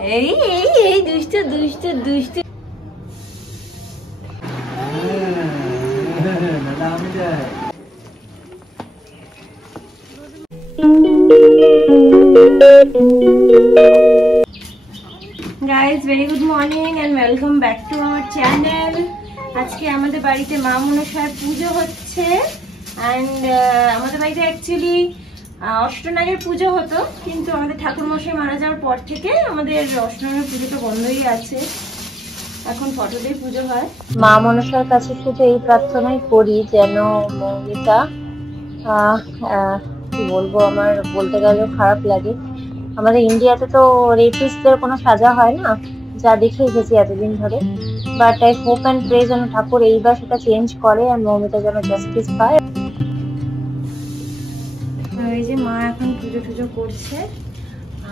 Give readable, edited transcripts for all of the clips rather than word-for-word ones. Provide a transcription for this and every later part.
এই এই এই দুষ্টু দুষ্টু দুষ্টু। Guys very good morning and welcome back to our channel. আজকে আমাদের বাড়িতে মা মনসার পুজো হচ্ছে অ্যান্ড আমাদের বাড়িতে অ্যাকচুয়ালি অষ্টনাগের পুজো হতো, কিন্তু আমাদের ঠাকুর মশাই মারা যাওয়ার পর থেকে আমাদের অষ্টনাগের পুজোটা বন্ধই আছে, এখন ফটোতেই পুজো হয়। মা মনসার কাছে শুধু এই প্রার্থনাই করি যেন মৌমিতা কি বলবো, আমার বলতে গেলেও খারাপ লাগে, আমাদের ইন্ডিয়াতে তো রেপিস্টদের কোনো সাজা হয় না, যা দেখে এসেছি এতদিন ধরে, but I hope and pray যেন ঠাকুর এইবার সেটা চেঞ্জ করে আর মৌমিতা যেন জাস্টিস পায়। এই যে মা এখন পুজো টুজো করছে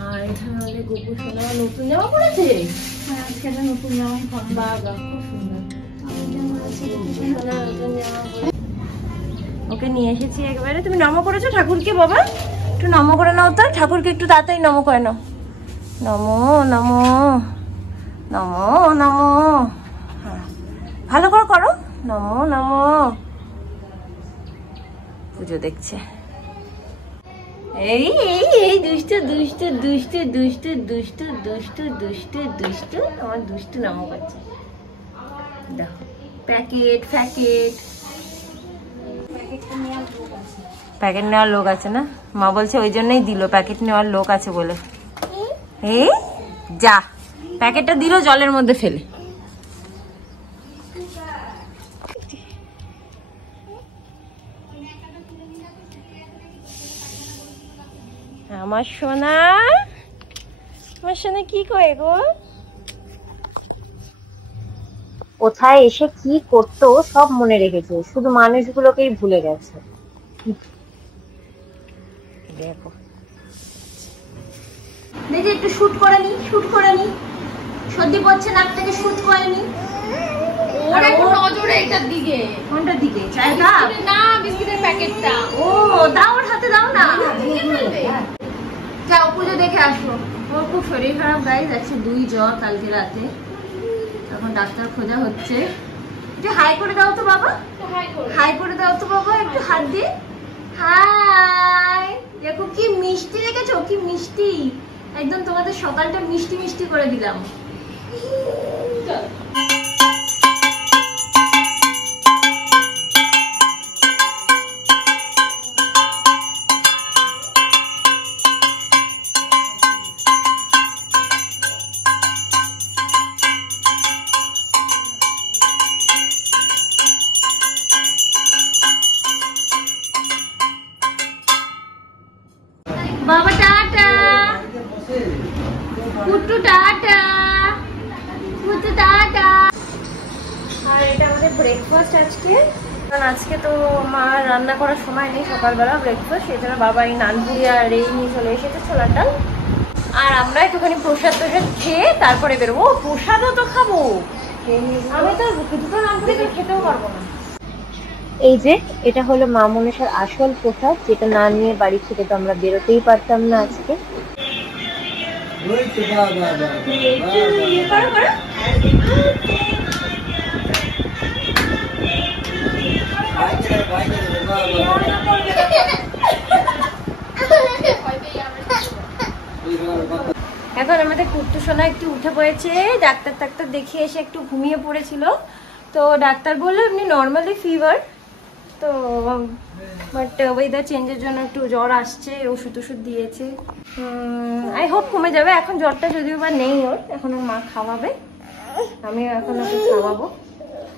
আর এখানে আমাদের গোপু সোনা নতুন জামা পড়েছে। হ্যাঁ, আজকে একটা নতুন জামা বাবা খুব সুন্দর ওকে নিয়ে এসেছি একবারে। তুমি নম করেছো ঠাকুরকে? বাবা একটু নম করে নাও তো, ঠাকুরকে একটু তাড়াতাড়ি নম করে নাও। নমো নমো নমো নমো, হ্যাঁ ভালো করে করো, নমো নমো। পুজো দেখছে। এই এই এই দুষ্টু দুষ্টু দুষ্টু দুষ্টু দুষ্টু দুষ্টু দুষ্টু দুষ্টু, আমার দুষ্টু নম করছে। দেখো প্যাকেট প্যাকেট প্যাকেট নেওয়ার লোক আছে না, মা বলছে ওই জন্যই দিল, প্যাকেট নেওয়ার লোক আছে বলে। এই যা প্যাকেটটা দিল জলের মধ্যে ফেলে। আমার সোনা, আমার সোনা কি করে গো? কোথায় এসে কি করতো সব মনে রেখেছে, শুধু মানুষগুলোকেই ভুলে গেছে। দেখো দেখি একটু শুট করে নি, শুট করে নি, সর্দি পড়ছে নাক থেকে, শুট করে নি। ওর একটু নজরে এটার দিকে। কোনটার দিকে? চায়ের কাপ না, বিস্কিটের প্যাকেটটা। ও দাও, ওর হাতে দাও না। যাও পুজো দেখে আসো। ওর খুব শরীর খারাপ গাইজ, আছে 2 জ্বর কালকে রাতে, এখন ডাক্তার খোঁজা হচ্ছে। একটু হাই করে দাও তো বাবা, হাই করে দাও তো বাবা, একটু হাত দিয়ে হাই। দেখো কি মিষ্টি দেখেছো, কি মিষ্টি, একদম তোমাদের সকালটা মিষ্টি মিষ্টি করে দিলাম। বাবা টাটা, কুট্টু টাটা, কুট্টু টাটা। আর এটা আমাদের ব্রেকফাস্ট আজকে, কারণ আজকে তো মা রান্না করার সময় নেই, সকালবেলা ব্রেকফাস্ট, সেই জন্য বাবা এই নানপুরি আর এই নিয়ে চলে এসেছে, ছোলার ডাল। আর আমরা একটুখানি প্রসাদ টোসাদ খেয়ে তারপরে বেরোবো। প্রসাদও তো খাবো, আমি তো দুটো নানপুরি তো খেতেও পারবো না। এই যে এটা হলো মা মনসার আসল প্রসাদ, যেটা না নিয়ে বাড়ি থেকে তো আমরা বেরোতেই পারতাম না আজকে। এখন আমাদের কুট্টু সোনা একটু উঠে পড়েছে, ডাক্তার টাক্তার দেখিয়ে এসে একটু ঘুমিয়ে পড়েছিল, তো ডাক্তার বললো এমনি নর্মালি ফিভার, তো বাট ওয়েদার চেঞ্জের জন্য একটু জ্বর আসছে, ওষুধ টষুধ দিয়েছে, আই হোপ কমে যাবে। এখন জ্বরটা যদিও বা নেই ওর, এখন ওর মা খাওয়াবে, আমিও এখন ওকে খাওয়াবো।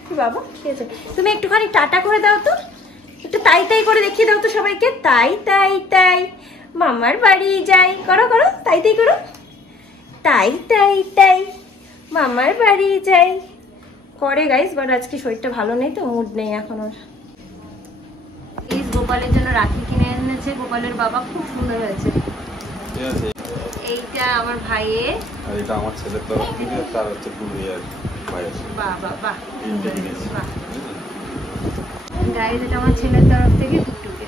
কি বাবা ঠিক আছে, তুমি একটুখানি টাটা করে দাও তো, একটু তাই তাই করে দেখিয়ে দাও তো সবাইকে, তাই তাই তাই মামার বাড়ি যাই, করো করো তাই তাই করো, তাই তাই তাই মামার বাড়ি যাই করে গাইস। বাট আজকে শরীরটা ভালো নেই তো, মুড নেই এখন ওর। গোপালের জন্য রাখি কিনে এনেছে গোপালের বাবা, খুব সুন্দর হয়েছে। এইটা আমার ভাইয়ের আর এটা আমার ছেলের তরফ থেকে, তার হচ্ছে পুরুলিয়ার ভাই আছে। বাহ বাহ বাহ, গাইস এটা আমার ছেলের তরফ থেকে টুকটুকে।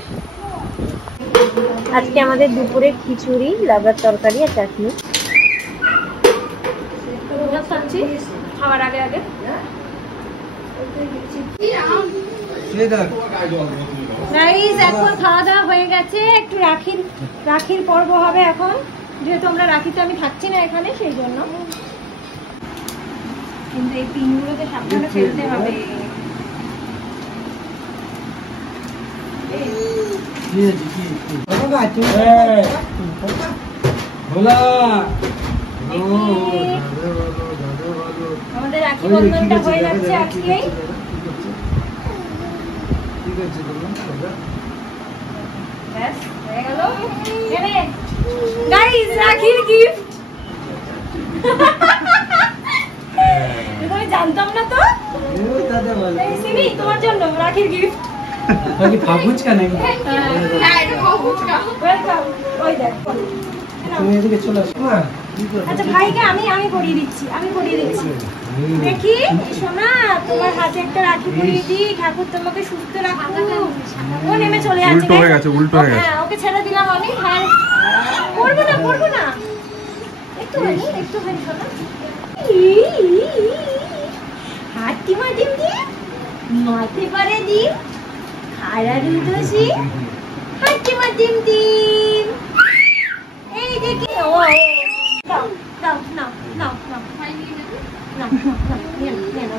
আজকে আমাদের দুপুরে খিচুড়ি, লাবড়ার তরকারি আর চাটনি। দিচ্ছি খাবার আগে আগে। গাইস এখন খাওয়া দাওয়া হয়ে গেছে, একটু রাখির পর্ব হবে এখন, যেহেতু আমরা রাখিতে আমি থাকছি না এখানে সেই জন্য। কিন্তু এই পিনগুলোতে সাবধানে ফেলতে হবে। আমাদের রাখি বন্ধনটা হয়ে যাচ্ছে আজকেই। ব্যাস হয়ে গেল। গাইস রাখির গিফট তুমি জানতাম না তো, সিমি তোমার জন্য রাখির গিফট। ফুচকা নাকি? ওই দেখ তুমি এদিকে চলে আসো। আচ্ছা ভাইকে আমি পরিয়ে দিচ্ছি, দেখি সোনা তোমার হাতে একটা রাখি পরিয়ে দিই, ঠাকুর তোমাকে সুস্থ রাখুক। ও নেমে চলে যাচ্ছে, উল্টো হয়ে গেছে। হ্যাঁ ওকে ছেড়ে দিলাম আমি। হ্যাঁ করবো না একটু হয় সোনা। হাতি মাটিম দিয়ে মাথে পারে দিন খারা রুদোসি হাতি মাটিম দিন। এই দেখি ও দাও না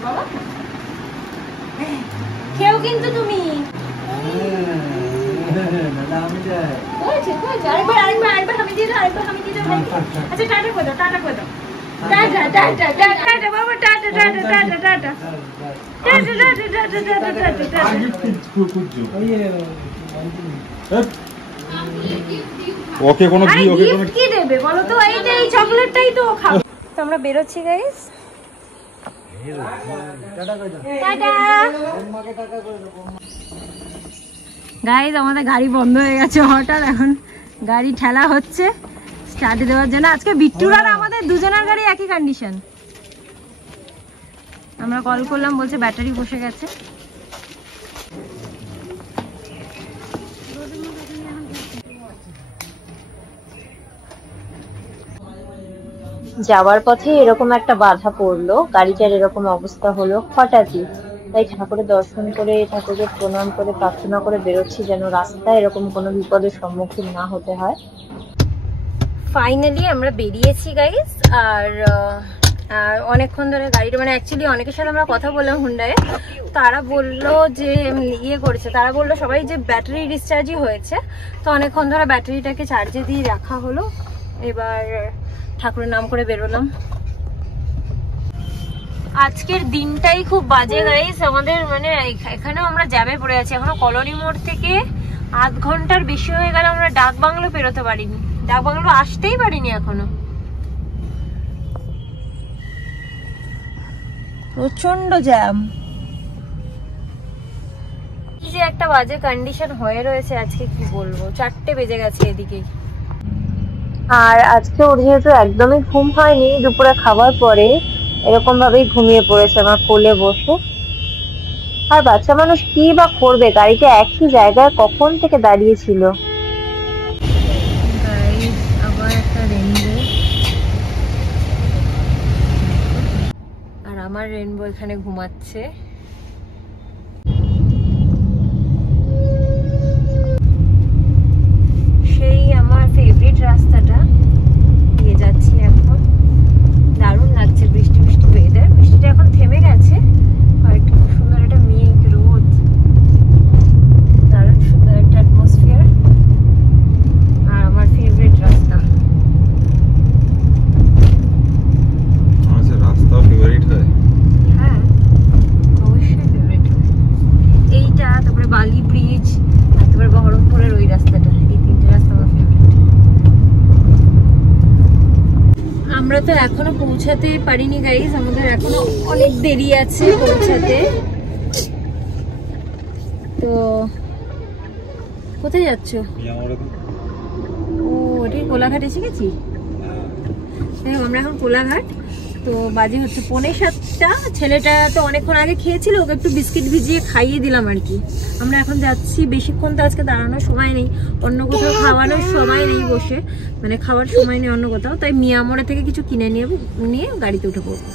বাবা খেও কিন্তু তুমি। আরেকবার আমি দিয়ে দাও, আচ্ছা টাটা করে দাও, টাটা বাবা, টাটা। ওকে কোনো কি দেবে বলো তো? এই চকলেটটাই তো খাও। তো আমরা বেরোচ্ছি গাইস, টাটা। গাইস আমাদের গাড়ি বন্ধ হয়ে গেছে হঠাৎ, এখন গাড়ি ঠেলা হচ্ছে স্টার্ট দেওয়ার জন্য। আজকে বিট্টুর আর আমাদের দুজনের গাড়ি একই কন্ডিশন। আমরা কল করলাম, বলছে ব্যাটারি বসে গেছে। যাওয়ার পথে এরকম একটা বাধা পড়লো, গাড়িটার এরকম অবস্থা হলো হঠাৎই। তাই ঠাকুরের দর্শন করে, ঠাকুরকে প্রণাম করে, প্রার্থনা করে বেরোচ্ছি যেন রাস্তায় এরকম কোনো বিপদের সম্মুখীন না হতে হয়। ফাইনালি আমরা বেরিয়েছি গাইস। আর অনেকক্ষণ ধরে গাড়িটা অ্যাকচুয়ালি অনেকের সাথে আমরা কথা বললাম হুন্ডায়, তারা বললো যে তারা বললো সবাই যে ব্যাটারি ডিসচার্জই হয়েছে। তো অনেকক্ষণ ধরে ব্যাটারিটাকে চার্জে দিয়ে রাখা হলো, এবার ঠাকুরের নাম করে বেরোলাম। আজকের দিনটাই খুব বাজে গাইস আমাদের, এখানেও আমরা জ্যামে পড়ে আছি। এখনো কলোনি মোড় থেকে আধ ঘন্টার বেশি হয়ে গেল আমরা ডাক বাংলো পেরোতে পারিনি, ডাক বাংলো আসতেই পারিনি এখনো। প্রচন্ড জ্যাম, কি যে একটা বাজে কন্ডিশন হয়ে রয়েছে আজকে, কি বলবো। 4টে বেজে গেছে এদিকে। আর আজকে ওর যেহেতু একদমই ঘুম হয়নি, দুপুরে খাবার পরে এরকম ভাবেই ঘুমিয়ে পড়েছে আমার কোলে বসে। আর বাচ্চা মানুষ কি বা করবে, গাড়িটা একই জায়গায় কখন থেকে দাঁড়িয়েছিল। আবার একটা রেনবো, আর আমার রেনবো এখানে ঘুমাচ্ছে। সেই আমার ফেভারিট রাস্তাটা দিয়ে যাচ্ছি এখন। দারুণ লাগছে, বৃষ্টি ওয়েদার। বৃষ্টিটা এখন থেমে গেছে, আর একটু সুন্দর একটা মেঘ রোদ, দারুণ সুন্দর একটা অ্যাটমসফিয়ার। আর আমার ফেভারিট রাস্তা। রাস্তা ফেভারিট হয়? হ্যাঁ অবশ্যই ফেভারিট হয়। এইটা, তারপরে বালি ব্রিজ, আর তারপরে বহরমপুরের ওই রাস্তাটা, এই 3টে রাস্তা আমার ফেভারিট। আমরা তো এখনো পৌঁছাতে পারিনি গাইস, আমাদের এখনো অনেক দেরি আছে পৌঁছাতে। তো কোথায় যাচ্ছ? ও ওটি কোলাঘাট এসে গেছি। আমরা এখন কোলাঘাট। তো বাজে হচ্ছে 6:45। ছেলেটা তো অনেকক্ষণ আগে খেয়েছিল, ওকে একটু বিস্কিট ভিজিয়ে খাইয়ে দিলাম আর কি। আমরা এখন যাচ্ছি, বেশিক্ষণ তো আজকে দাঁড়ানোর সময় নেই, অন্য কোথাও খাওয়ানোর সময় নেই, খাওয়ার সময় নেই অন্য কোথাও। তাই মিয়ামোড়ে থেকে কিছু কিনে নিয়ে গাড়িতে উঠে পড়বো।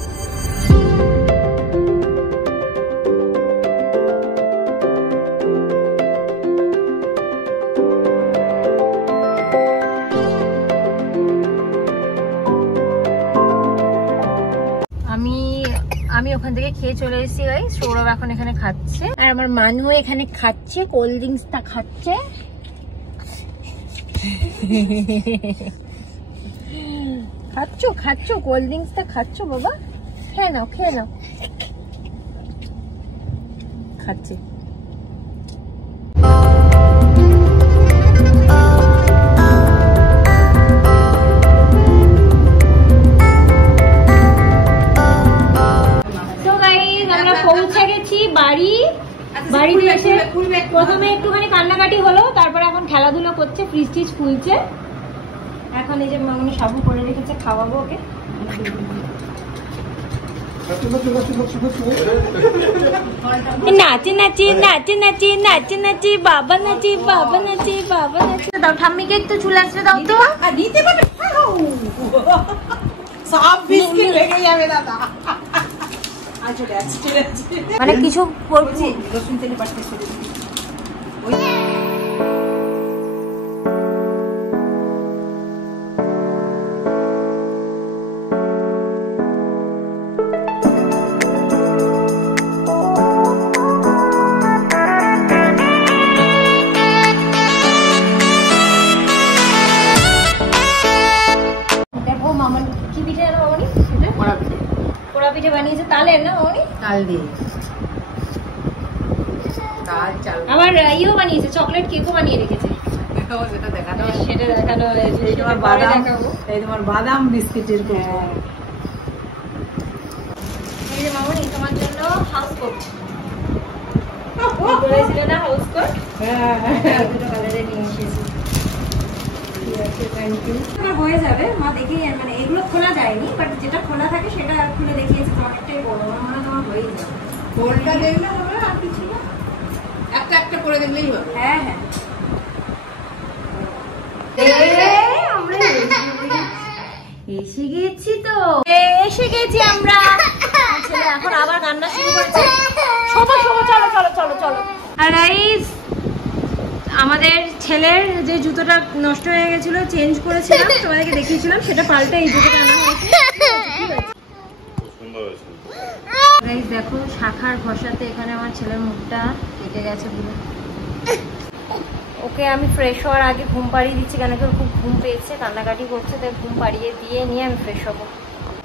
আমি ওখান থেকে খেয়ে চলে এসেছি গাইস। সৌরভ এখন এখানে খাচ্ছে আর আমার মানু এখানে খাচ্ছে, কোল্ড ড্রিঙ্কসটা খাচ্ছে। খাচ্ছো কোল্ড ড্রিঙ্কসটা খাচ্ছো বাবা? খেয়ে নাও খাচ্ছি। আমরা পৌঁছে গেছি বাড়িতে এসে প্রথমে একটুখানি কান্নাকাটি হলো, তারপরে এখন খেলাধুলো করছে, ফ্রিজ টিজ খুলছে। এখন এই যে মামনি সাবু করে রেখেছে, খাওয়াবো ওকে। নাচি বাবা নাচি দাও, ঠাম্মিকে একটু চুল আসতে দাও তো। সব বিস্কিট লেগে যাবে দাদা। মানে কিছু করছি রসুন তেলে পাঠিয়ে দেখো মামন কি পিঠে জানো মামনি? পোড়া পিঠে বানিয়েছে তালের না মামনি? তাল দিয়ে তাল চাল আবার ইয়েও বানিয়েছে, চকলেট কেকও বানিয়ে রেখেছে। সেটা দেখানো সেটা দেখানো এই তোমার বাদাম, এই তোমার বাদাম বিস্কিটের এই যে মামনি তোমার জন্য হাউস কোট বলেছিল না, হাউস কোট দুটো কালারে নিয়ে এসেছি। ঠিক আছে, থ্যাংক ইউ। তোমার হয়ে যাবে মা, দেখেই মানে এগুলো খোলা যায়নি, বাট যেটা খোলা থাকে সেটা খুলে দেখিয়েছি। তো অনেকটাই বড়, আমার মনে হয় তোমার হয়েই যাবে। কোলটা দেখলে হবে আর কিছু না, একটা একটা করে দেখলেই হবে। হ্যাঁ আমরা এসে গেছি তো, এসে গেছি আমরা। ছেলে এখন আবার কান্না শুরু করেছে। চলো। আর গাইস, আমাদের ছেলের যে জুতোটা নষ্ট হয়ে গেছিল, চেঞ্জ করেছিলাম, তোমাদেরকে দেখিয়েছিলাম, সেটা পাল্টে এই জুতোটা আনা হয়েছে। গাইস দেখো, শাখার ঘষাতে এখানে আমার ছেলের মুখটা কেটে গেছে পুরো। ওকে আমি ফ্রেশ হওয়ার আগে ঘুম পাড়িয়ে দিচ্ছি, কেন কি ওর খুব ঘুম পেয়েছে, কান্নাকাটি করছে, তাই ঘুম পাড়িয়ে দিয়ে নিয়ে আমি ফ্রেশ হবো।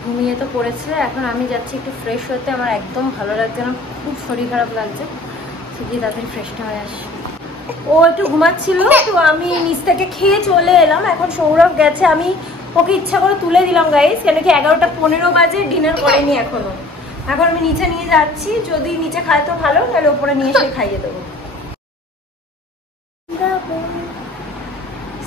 ঘুমিয়ে তো পড়েছে, এখন আমি যাচ্ছি একটু ফ্রেশ হতে। আমার একদম ভালো লাগছে না, খুব শরীর খারাপ লাগছে, সেদিকে তাড়াতাড়ি ফ্রেশটা হয়ে আসি। ও একটু ঘুমাচ্ছিল, তো আমি নিচ থেকে খেয়ে চলে এলাম। এখন সৌরভ গেছে, আমি ওকে ইচ্ছা করে তুলে দিলাম গাইস, কেন কি 11:15 বাজে, ডিনার করেনি এখনো। এখন আমি নিচে নিয়ে যাচ্ছি, যদি নিচে খায় তো ভালো, তাহলে ওপরে নিয়ে এসে খাইয়ে দেবো।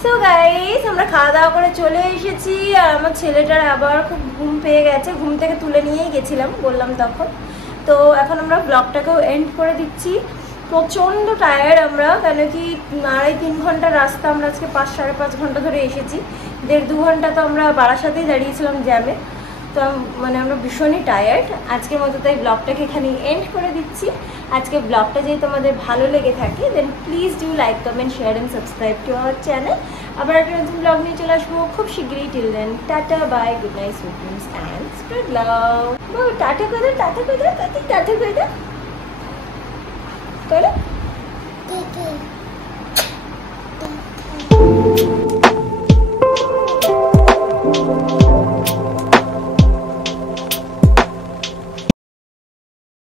সো গাইস, আমরা খাওয়া দাওয়া করে চলে এসেছি, আর আমার ছেলেটার আবার খুব ঘুম পেয়ে গেছে, ঘুম থেকে তুলে নিয়েই গেছিলাম বললাম তখন। তো এখন আমরা ব্লগটাকেও এন্ড করে দিচ্ছি। প্রচণ্ড টায়ার্ড আমরা, কেন কি 2.5-3 ঘন্টার রাস্তা আমরা আজকে 5-5.5 ঘন্টা ধরে এসেছি। 1.5-2 ঘন্টা তো আমরা বারাসাতেই দাঁড়িয়েছিলাম জ্যামে। তো মানে আমরা ভীষণই টায়ার্ড আজকের মতো, তাই ব্লগটাকে এখানে এন্ড করে দিচ্ছি। আজকে ব্লগটা যদি তোমাদের ভালো লেগে থাকে, then please do like, comment, share and subscribe to our channel. আবার একটা নতুন ব্লগ নিয়ে চলে আসবো খুব শীঘ্রই। Till then, tata, bye, good night, sweet dreams and spread love. Tata করে দাও,